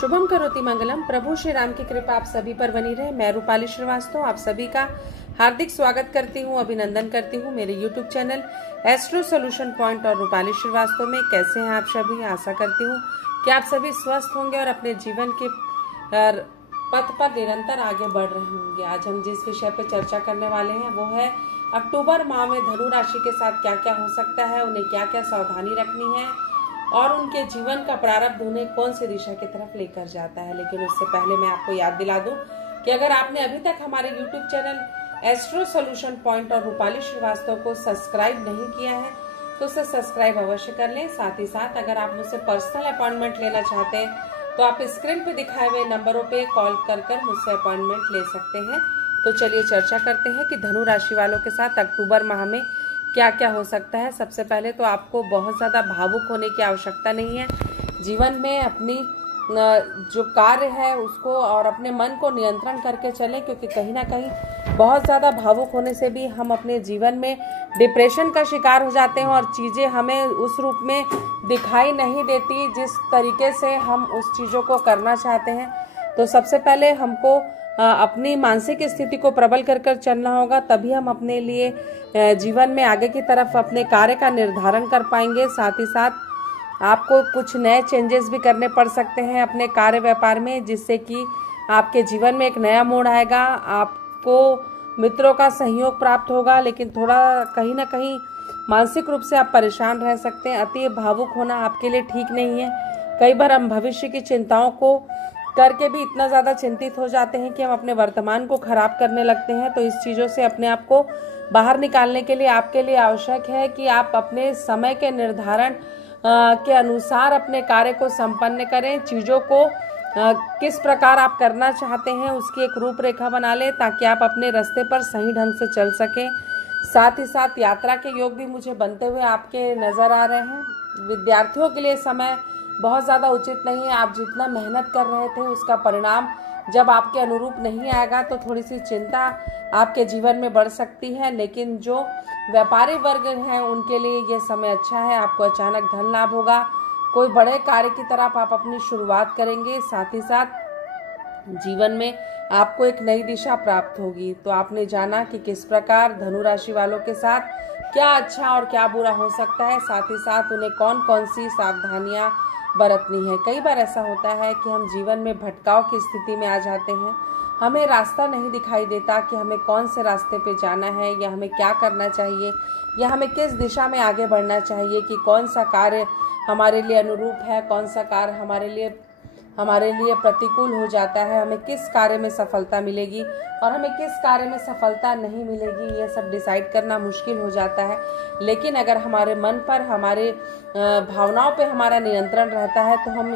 शुभम करोति मंगलम। प्रभु श्री राम की कृपा आप सभी पर बनी रहे। मैं रूपाली श्रीवास्तव आप सभी का हार्दिक स्वागत करती हूँ, अभिनंदन करती हूँ मेरे YouTube channel astro solution point और रूपाली श्रीवास्तव में। कैसे हैं आप सभी? आशा करती हूँ कि आप सभी स्वस्थ होंगे और अपने जीवन के पथ पर निरंतर आगे बढ़ रहे होंगे। आज हम जिस विषय पर चर्चा करने वाले हैं वो है अक्टूबर माह में धनु राशि के साथ क्या क्या हो सकता है, उन्हें क्या क्या सावधानी रखनी है और उनके जीवन का प्रारब्ध उन्हें कौन सी दिशा की तरफ लेकर जाता है। लेकिन उससे पहले मैं आपको याद दिला दूं कि अगर आपने अभी तक हमारे YouTube channel astro solution point और रूपाली श्रीवास्तव को सब्सक्राइब नहीं किया है तो उसे सब्सक्राइब अवश्य कर लें। साथ ही साथ अगर आप मुझसे पर्सनल अपॉइंटमेंट लेना चाहते हैं तो आप स्क्रीन पे दिखाए हुए नंबरों पे कॉल कर मुझसे अपॉइंटमेंट ले सकते हैं। तो चलिए चर्चा करते हैं कि धनु राशि वालों के साथ अक्टूबर माह में क्या क्या हो सकता है। सबसे पहले तो आपको बहुत ज़्यादा भावुक होने की आवश्यकता नहीं है। जीवन में अपनी जो कार्य है उसको और अपने मन को नियंत्रण करके चलें, क्योंकि कहीं ना कहीं बहुत ज़्यादा भावुक होने से भी हम अपने जीवन में डिप्रेशन का शिकार हो जाते हैं और चीज़ें हमें उस रूप में दिखाई नहीं देती जिस तरीके से हम उस चीज़ों को करना चाहते हैं। तो सबसे पहले हमको अपनी मानसिक स्थिति को प्रबल कर चलना होगा, तभी हम अपने लिए जीवन में आगे की तरफ अपने कार्य का निर्धारण कर पाएंगे। साथ ही साथ आपको कुछ नए चेंजेस भी करने पड़ सकते हैं अपने कार्य व्यापार में, जिससे कि आपके जीवन में एक नया मोड़ आएगा। आपको मित्रों का सहयोग प्राप्त होगा, लेकिन थोड़ा कहीं ना कहीं मानसिक रूप से आप परेशान रह सकते हैं। अति भावुक होना आपके लिए ठीक नहीं है। कई बार हम भविष्य की चिंताओं को करके भी इतना ज़्यादा चिंतित हो जाते हैं कि हम अपने वर्तमान को खराब करने लगते हैं। तो इस चीज़ों से अपने आप को बाहर निकालने के लिए आपके लिए आवश्यक है कि आप अपने समय के निर्धारण के अनुसार अपने कार्य को संपन्न करें। चीज़ों को किस प्रकार आप करना चाहते हैं उसकी एक रूपरेखा बना लें, ताकि आप अपने रास्ते पर सही ढंग से चल सकें। साथ ही साथ यात्रा के योग भी मुझे बनते हुए आपके नज़र आ रहे हैं। विद्यार्थियों के लिए समय बहुत ज़्यादा उचित नहीं है। आप जितना मेहनत कर रहे थे उसका परिणाम जब आपके अनुरूप नहीं आएगा तो थोड़ी सी चिंता आपके जीवन में बढ़ सकती है। लेकिन जो व्यापारी वर्ग हैं उनके लिए ये समय अच्छा है। आपको अचानक धन लाभ होगा, कोई बड़े कार्य की तरफ आप अपनी शुरुआत करेंगे। साथ ही साथ जीवन में आपको एक नई दिशा प्राप्त होगी। तो आपने जाना कि किस प्रकार धनु राशि वालों के साथ क्या अच्छा और क्या बुरा हो सकता है, साथ ही साथ उन्हें कौन कौन सी सावधानियाँ बरतनी है। कई बार ऐसा होता है कि हम जीवन में भटकाव की स्थिति में आ जाते हैं, हमें रास्ता नहीं दिखाई देता कि हमें कौन से रास्ते पे जाना है या हमें क्या करना चाहिए या हमें किस दिशा में आगे बढ़ना चाहिए, कि कौन सा कार्य हमारे लिए अनुरूप है, कौन सा कार्य हमारे लिए प्रतिकूल हो जाता है, हमें किस कार्य में सफलता मिलेगी और हमें किस कार्य में सफलता नहीं मिलेगी, ये सब डिसाइड करना मुश्किल हो जाता है। लेकिन अगर हमारे मन पर, हमारे भावनाओं पे हमारा नियंत्रण रहता है तो हम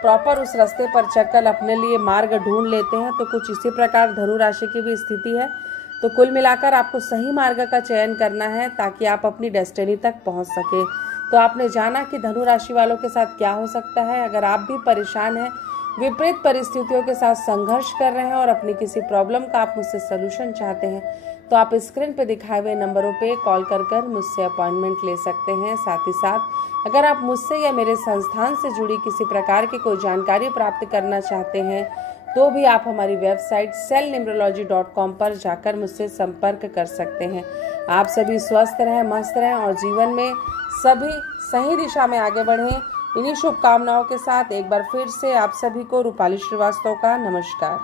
प्रॉपर उस रास्ते पर चलकर अपने लिए मार्ग ढूंढ लेते हैं। तो कुछ इसी प्रकार धनु राशि की भी स्थिति है। तो कुल मिलाकर आपको सही मार्ग का चयन करना है ताकि आप अपनी डेस्टिनी तक पहुंच सके। तो आपने जाना कि धनु राशि वालों के साथ क्या हो सकता है। अगर आप भी परेशान हैं, विपरीत परिस्थितियों के साथ संघर्ष कर रहे हैं और अपनी किसी प्रॉब्लम का आप मुझसे सलूशन चाहते हैं, तो आप स्क्रीन पे दिखाए हुए नंबरों पे कॉल कर मुझसे अपॉइंटमेंट ले सकते हैं। साथ ही साथ अगर आप मुझसे या मेरे संस्थान से जुड़ी किसी प्रकार की कोई जानकारी प्राप्त करना चाहते हैं तो भी आप हमारी वेबसाइट cellnumerology.com पर जाकर मुझसे संपर्क कर सकते हैं। आप सभी स्वस्थ रहें, मस्त रहें और जीवन में सभी सही दिशा में आगे बढ़ें। इन्हीं शुभकामनाओं के साथ एक बार फिर से आप सभी को रूपाली श्रीवास्तव का नमस्कार।